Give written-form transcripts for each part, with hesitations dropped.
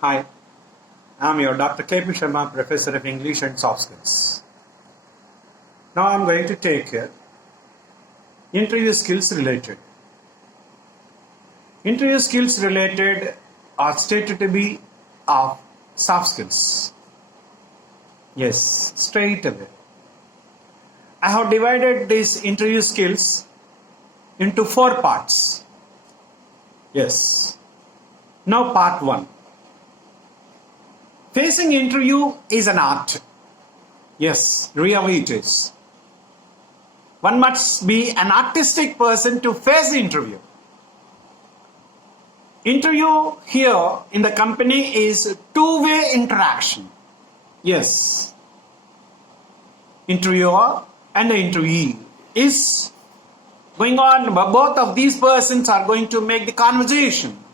Hi, I'm your Dr. K.P.Sarma, Professor of English and Softskills. Now I'm going to take interview skills related. Interview skills related are stated to be of soft skills. Yes, straight away. I have divided these interview skills into 4 parts. Yes. Now part 1. Facing interview is an art. Yes, really it is. One must be an artistic person to face the interview. Interview here in the company is two-way interaction. Yes. Interviewer and the interviewee is going on. Both of these persons are going to make the conversation.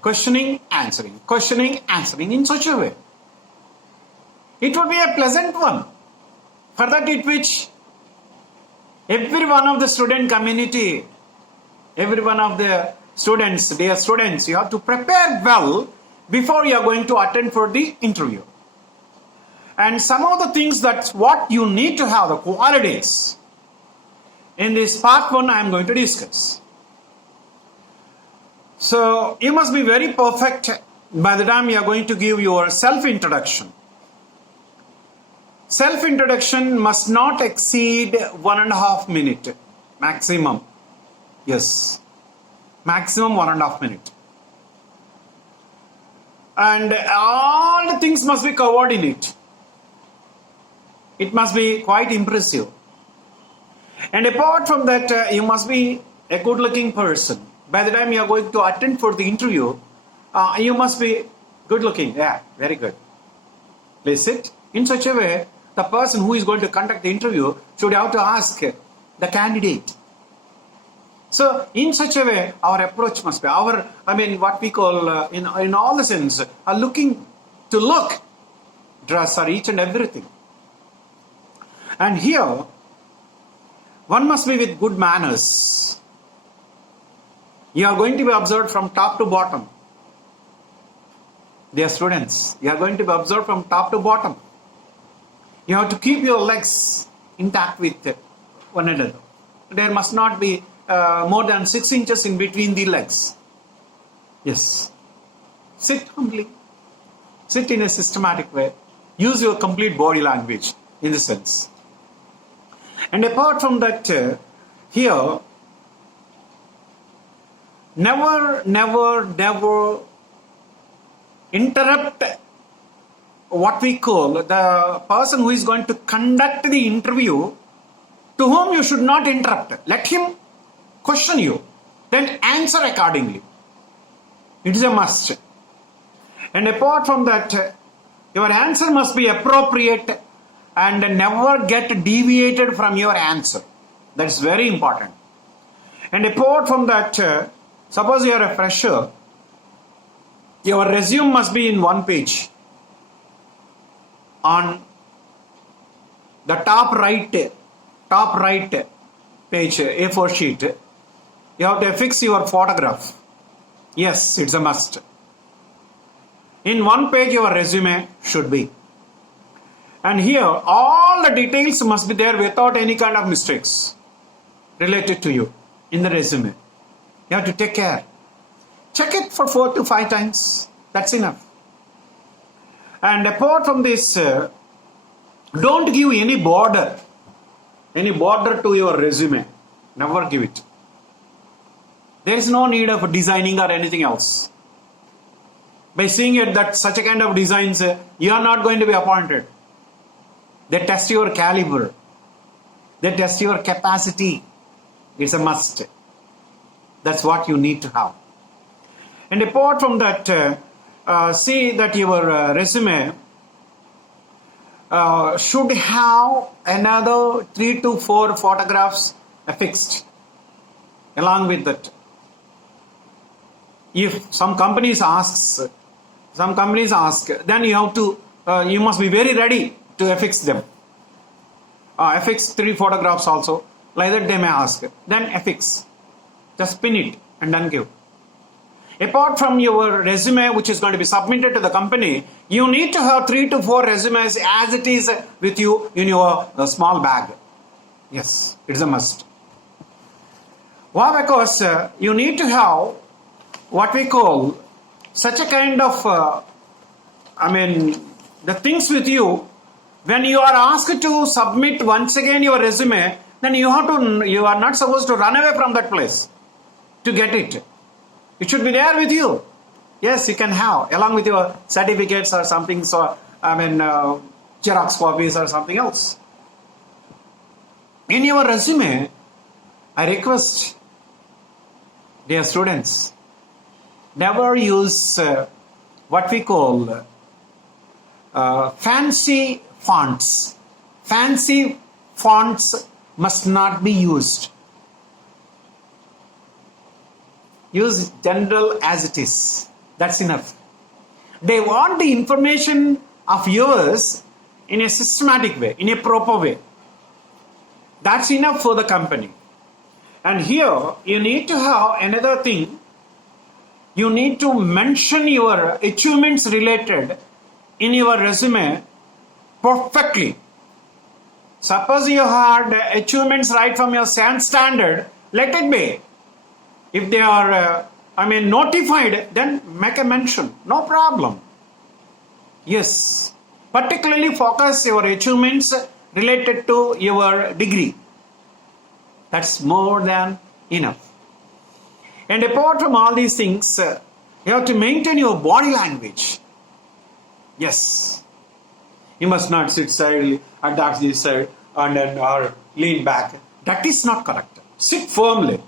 Questioning, answering in such a way. It would be a pleasant one. For that it which every one of the student community, every one of the students, dear students, you have to prepare well before you are going to attend for the interview. And some of the things that's what you need to have, the qualities. In this part 1 I am going to discuss. So you must be very perfect by the time you are going to give your self-introduction. Self-introduction must not exceed 1.5 minutes maximum. Yes, maximum 1.5 minutes. And all the things must be covered in it. It must be quite impressive. And apart from that, you must be a good-looking person. By the time you are going to attend for the interview, you must be good-looking. Yeah, very good. Please sit in such a way the person who is going to conduct the interview should have to ask the candidate. So, in such a way, our approach must be, what we call, in all the sense, looking to look, dress or each and everything. And here, one must be with good manners. You are going to be observed from top to bottom. Dear students, you are going to be observed from top to bottom. You have to keep your legs intact with one another. There must not be more than 6 inches in between the legs. Yes. Sit humbly. Sit in a systematic way. Use your complete body language in the sense. And apart from that, here, never interrupt what we call the person who is going to conduct the interview, to whom you should not interrupt. Let him question you, then answer accordingly. It is a must. And apart from that, your answer must be appropriate and never get deviated from your answer. That's very important. And apart from that, suppose you are a fresher, your resume must be in 1 page. On the top right page, A4 sheet, you have to affix your photograph. Yes, it's a must. In 1 page, your resume should be. And here, all the details must be there without any kind of mistakes related to you in the resume. You have to take care. Check it for 4 to 5 times. That's enough. And apart from this, don't give any border to your resume. Never give it. There is no need of designing or anything else. By seeing it that such a kind of designs, you are not going to be appointed. They test your caliber. They test your capacity. It's a must. That's what you need to have. And apart from that, see that your resume should have another 3 to 4 photographs affixed along with that. If some companies ask, then you have to, you must be very ready to affix them. Affix 3 photographs also. Like that they may ask. Then affix. Just pin it and then give. Apart from your resume, which is going to be submitted to the company, you need to have 3 to 4 resumes as it is with you in your small bag. Yes, it's a must. Why? Because you need to have what we call such a kind of, the things with you. When you are asked to submit once again your resume, then you are not supposed to run away from that place to get it. It should be there with you. Yes, you can have along with your certificates or something. So Xerox copies or something else. In your resume, I request, dear students, never use what we call fancy fonts. Fancy fonts must not be used. Use general as it is. That's enough. They want the information of yours in a systematic way, in a proper way. That's enough for the company. And here you need to have another thing. You need to mention your achievements related in your resume perfectly. Suppose you had achievements right from your 7th standard, let it be. If they are, notified, then make a mention. No problem. Yes. Particularly focus your achievements related to your degree. That's more than enough. And apart from all these things, you have to maintain your body language. Yes. You must not sit sidely and that's this side and then or lean back. That is not correct. Sit firmly.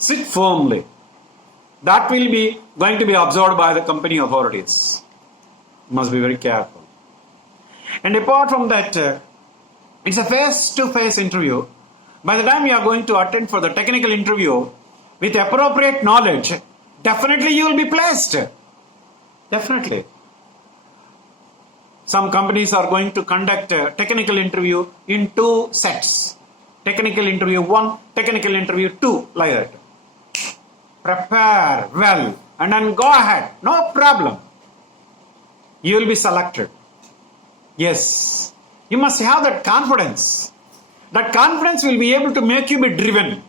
Sit firmly. That will be going to be observed by the company authorities. You must be very careful. And apart from that, it's a face-to-face interview. By the time you are going to attend for the technical interview with appropriate knowledge, definitely you will be placed. Definitely. Some companies are going to conduct a technical interview in 2 sets. Technical interview 1, technical interview 2, like that. Prepare well and then go ahead. No problem. You will be selected. Yes. You must have that confidence. That confidence will be able to make you be driven.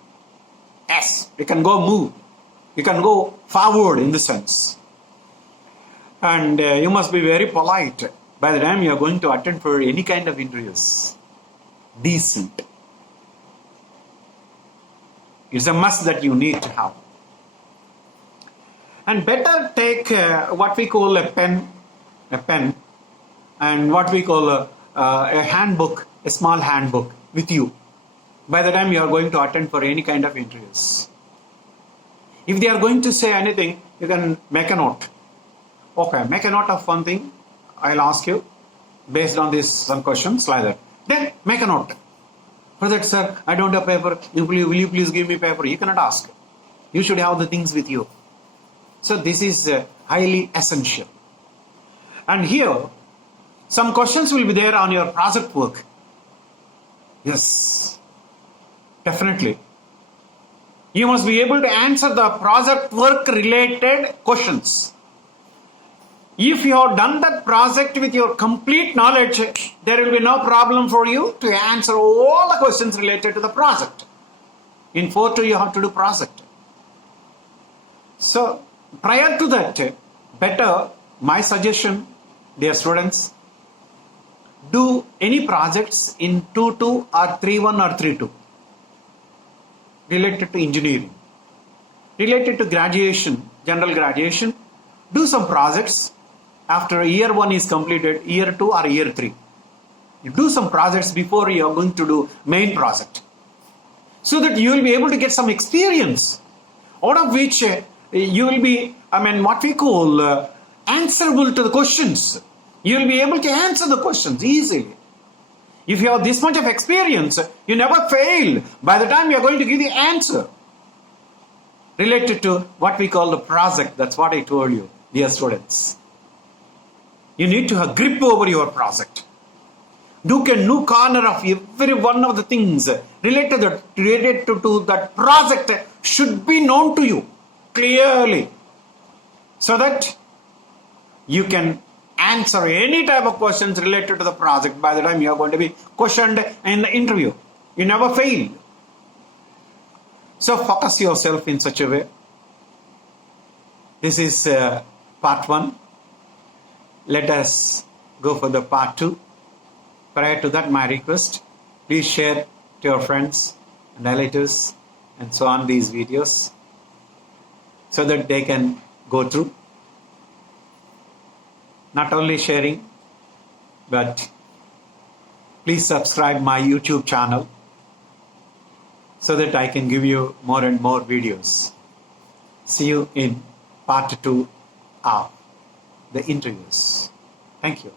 Yes, you can go move. You can go forward in the sense. And you must be very polite by the time you are going to attend for any kind of interviews. Decent. It's a must that you need to have. And better take what we call a pen, and what we call a handbook, a small handbook with you by the time you are going to attend for any kind of interviews. If they are going to say anything, you can make a note. Okay, make a note of one thing. I'll ask you based on this some questions like that. Then make a note. For that, sir, I don't have paper. Will you please give me paper? You cannot ask. You should have the things with you. So this is highly essential. And here, some questions will be there on your project work. Yes, definitely. You must be able to answer the project work related questions. If you have done that project with your complete knowledge, there will be no problem for you to answer all the questions related to the project. In 4-2, you have to do project. So, prior to that, better, my suggestion, dear students, do any projects in 2-2 or 3-1 or 3-2 related to engineering, related to graduation, general graduation. Do some projects after year 1 is completed, year 2 or year 3. You do some projects before you are going to do main project, so that you will be able to get some experience, out of which you will be, what we call answerable to the questions. You will be able to answer the questions easily. If you have this much of experience, you never fail by the time you are going to give the answer related to what we call the project. That's what I told you, dear students. You need to have grip over your project. Nook and nook corner of every one of the things related to that project should be known to you clearly. so that you can answer any type of questions related to the project by the time you are going to be questioned in the interview. You never fail. So focus yourself in such a way. This is part 1. Let us go for the part 2. Prior to that, my request, please share to your friends and relatives and so on these videos so that they can go through. Not only sharing, but please subscribe my YouTube channel so that I can give you more and more videos. See you in part 2 of the interviews. Thank you.